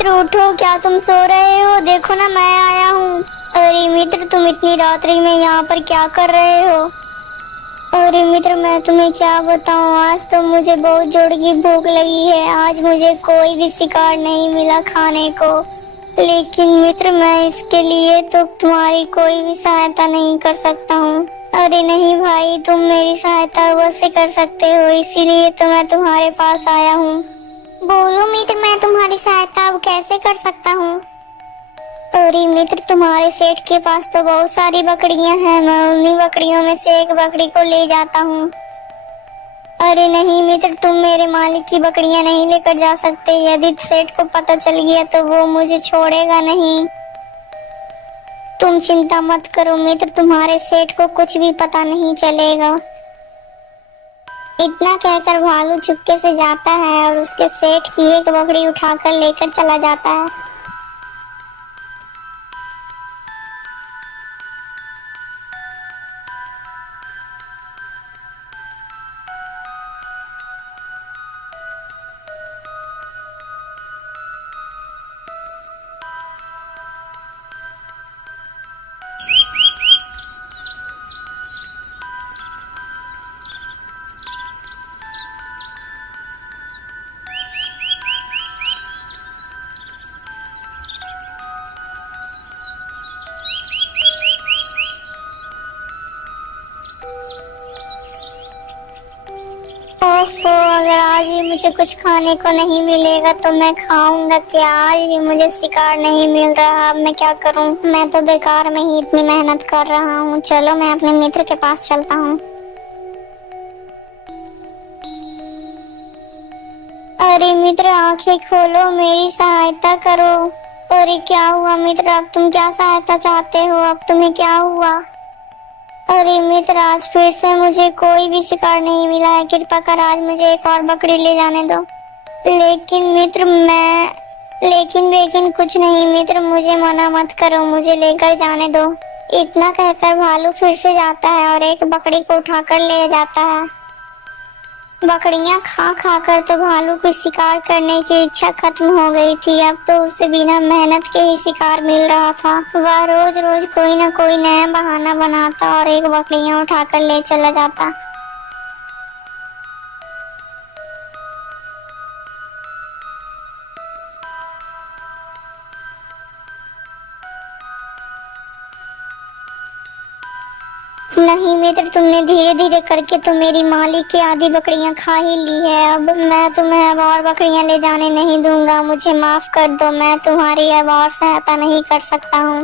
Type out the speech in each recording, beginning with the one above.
मित्र उठो, क्या तुम सो रहे हो? देखो ना मैं आया हूँ। अरे मित्र तुम इतनी रात्रि में यहाँ पर क्या कर रहे हो? अरे मित्र मैं तुम्हें क्या बताऊँ, आज तो मुझे बहुत जोर की भूख लगी है। आज मुझे कोई भी शिकार नहीं मिला खाने को, लेकिन मित्र मैं इसके लिए तो तुम्हारी कोई भी सहायता नहीं कर सकता हूँ। अरे नहीं भाई, तुम मेरी सहायता अवश्य कर सकते हो, इसीलिए तो मैं तुम्हारे पास आया हूँ। बोलो मित्र, मैं तुम्हारी सहायता अब कैसे कर सकता हूँ? अरे मित्र तुम्हारे सेठ के पास तो बहुत सारी बकरियां हैं, मैं उन्हीं बकरियों में से एक बकरी को ले जाता हूँ। अरे नहीं मित्र, तुम मेरे मालिक की बकरियां नहीं लेकर जा सकते। यदि सेठ को पता चल गया तो वो मुझे छोड़ेगा नहीं। तुम चिंता मत करो मित्र, तुम्हारे सेठ को कुछ भी पता नहीं चलेगा। इतना कहकर भालू चुपके से जाता है और उसके सेठ की एक बकरी उठाकर लेकर चला जाता है। ओफो, अगर आज भी मुझे कुछ खाने को नहीं मिलेगा तो मैं खाऊंगा क्या? आज भी मुझे शिकार नहीं मिल रहा, अब मैं क्या करूं? मैं तो बेकार में ही इतनी मेहनत कर रहा हूं। चलो मैं अपने मित्र के पास चलता हूं। अरे मित्र आंखें खोलो, मेरी सहायता करो। अरे क्या हुआ मित्र, अब तुम क्या सहायता चाहते हो? अब तुम्हें क्या हुआ? अरे मित्र आज फिर से मुझे कोई भी शिकार नहीं मिला है, कृपा कर आज मुझे एक और बकरी ले जाने दो। लेकिन मित्र लेकिन कुछ नहीं मित्र, मुझे मना मत करो, मुझे लेकर जाने दो। इतना कहकर भालू फिर से जाता है और एक बकरी को उठाकर ले जाता है। बकरियां खा खा कर तो भालू की शिकार करने की इच्छा खत्म हो गई थी। अब तो उसे बिना मेहनत के ही शिकार मिल रहा था। वह रोज रोज कोई न कोई नया बहाना बनाता और एक बकरियां उठाकर ले चला जाता। नहीं मित्र, तुमने धीरे धीरे करके तो मेरी मालिक की आधी बकरियां खा ही ली है। अब मैं तुम्हें अब और बकरियां ले जाने नहीं दूंगा, मुझे माफ कर दो, मैं तुम्हारी अब और सहायता नहीं कर सकता हूँ।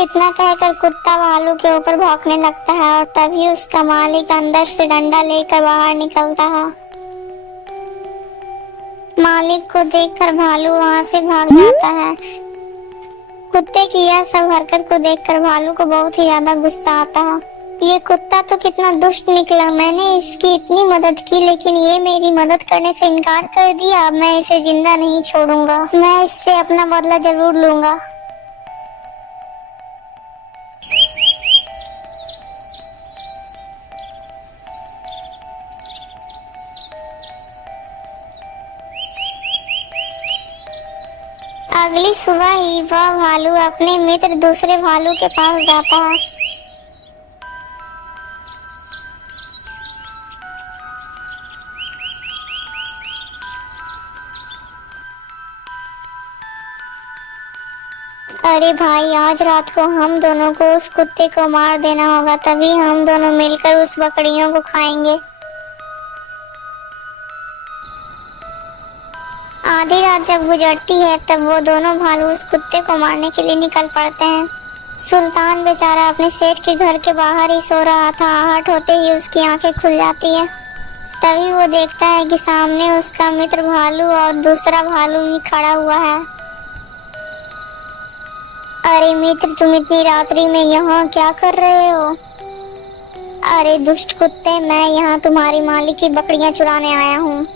इतना कहकर कुत्ता भालू के ऊपर भौंकने लगता है और तभी उसका मालिक अंदर से डंडा लेकर बाहर निकलता है। मालिक को देखकर भालू वहाँ से भाग जाता है। कुत्ते की यह सब हरकत को देखकर भालू को बहुत ही ज्यादा गुस्सा आता है। ये कुत्ता तो कितना दुष्ट निकला, मैंने इसकी इतनी मदद की लेकिन ये मेरी मदद करने से इनकार कर दिया। मैं इसे जिंदा नहीं छोड़ूंगा, मैं इससे अपना बदला जरूर लूंगा। अगली सुबह ही वह भालू अपने मित्र दूसरे भालू के पास जाता है। अरे भाई, आज रात को हम दोनों को उस कुत्ते को मार देना होगा, तभी हम दोनों मिलकर उस बकरियों को खाएंगे। आधी रात जब गुजरती है तब वो दोनों भालू उस कुत्ते को मारने के लिए निकल पड़ते हैं। सुल्तान बेचारा अपने सेठ के घर के बाहर ही सो रहा था। आहट होते ही उसकी आंखें खुल जाती है। तभी वो देखता है कि सामने उसका मित्र भालू और दूसरा भालू ही खड़ा हुआ है। अरे मित्र, तुम इतनी रात्रि में यहाँ क्या कर रहे हो? अरे दुष्ट कुत्ते, मैं यहाँ तुम्हारी मालिक की बकरियां चुराने आया हूँ।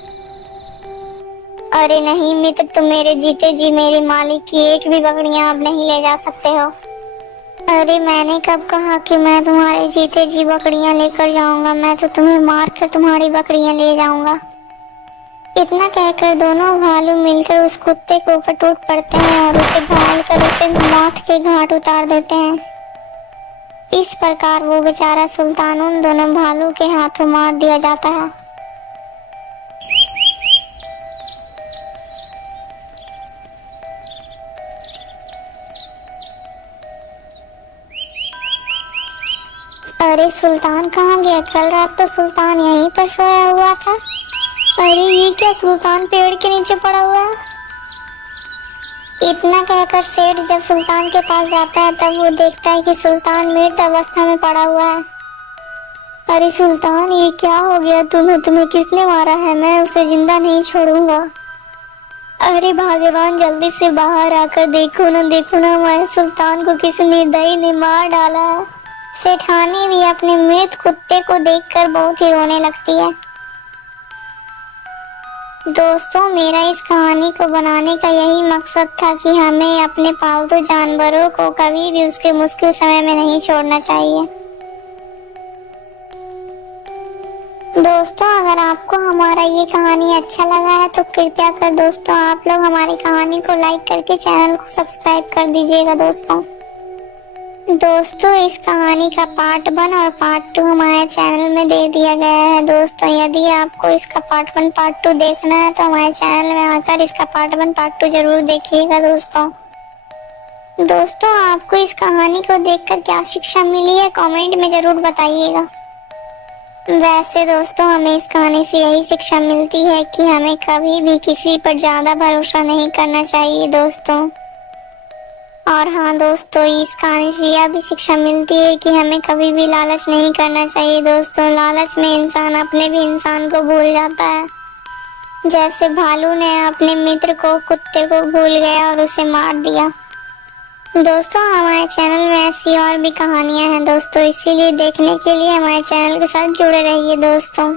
अरे नहीं मित्र, तुम मेरे जीते जी मेरी मालिक की एक भी बकरियां अब नहीं ले जा सकते हो। अरे मैंने कब कहा कि मैं तुम्हारे जीते जी बकरियां लेकर जाऊंगा? मैं तो तुम्हें मार कर तुम्हारी बकरियां ले जाऊंगा। इतना कहकर दोनों भालू मिलकर उस कुत्ते के ऊपर टूट पड़ते हैं और उसे घायल कर उसे मौत के घाट उतार देते हैं। इस प्रकार वो बेचारा सुल्तान उन दोनों भालू के हाथों मार दिया जाता है। अरे सुल्तान कहाँ गया? कल रात तो सुल्तान यहीं पर सोया हुआ था। अरे ये क्या, सुल्तान पेड़ के नीचे पड़ा हुआ है। इतना कहकर सेठ जब सुल्तान के पास जाता है तब वो देखता है कि सुल्तान मृत अवस्था में पड़ा हुआ है। अरे सुल्तान, ये क्या हो गया तुम्हें किसने मारा है? मैं उसे जिंदा नहीं छोड़ूंगा। अरे भगवान, जल्दी से बाहर आकर देखो ना, हमारे सुल्तान को किसी निर्दयी ने मार डाला है। सेठानी भी अपने मृत कुत्ते को देखकर बहुत ही रोने लगती है। दोस्तों, मेरा इस कहानी को बनाने का यही मकसद था कि हमें अपने पालतू जानवरों को कभी भी उसके मुश्किल समय में नहीं छोड़ना चाहिए। दोस्तों, अगर आपको हमारा ये कहानी अच्छा लगा है तो कृपया कर दोस्तों आप लोग हमारी कहानी को लाइक करके चैनल को सब्सक्राइब कर दीजिएगा। दोस्तों इस कहानी का पार्ट 1 और पार्ट 2 हमारे चैनल में दे दिया गया है। दोस्तों यदि आपको इसका पार्ट 1 पार्ट 2 देखना है तो हमारे चैनल में आकर इसका पार्ट 1 पार्ट 2 जरूर देखिएगा। दोस्तों आपको इस कहानी को देखकर क्या शिक्षा मिली है कमेंट में जरूर बताइएगा। वैसे दोस्तों हमें इस कहानी से यही शिक्षा मिलती है कि हमें कभी भी किसी पर ज्यादा भरोसा नहीं करना चाहिए दोस्तों। और हाँ दोस्तों, इस कहानी से यह भी शिक्षा मिलती है कि हमें कभी भी लालच नहीं करना चाहिए दोस्तों। लालच में इंसान अपने भी इंसान को भूल जाता है। जैसे भालू ने अपने मित्र को कुत्ते को भूल गया और उसे मार दिया। दोस्तों हमारे चैनल में ऐसी और भी कहानियां हैं दोस्तों, इसीलिए देखने के लिए हमारे चैनल के साथ जुड़े रहिए दोस्तों।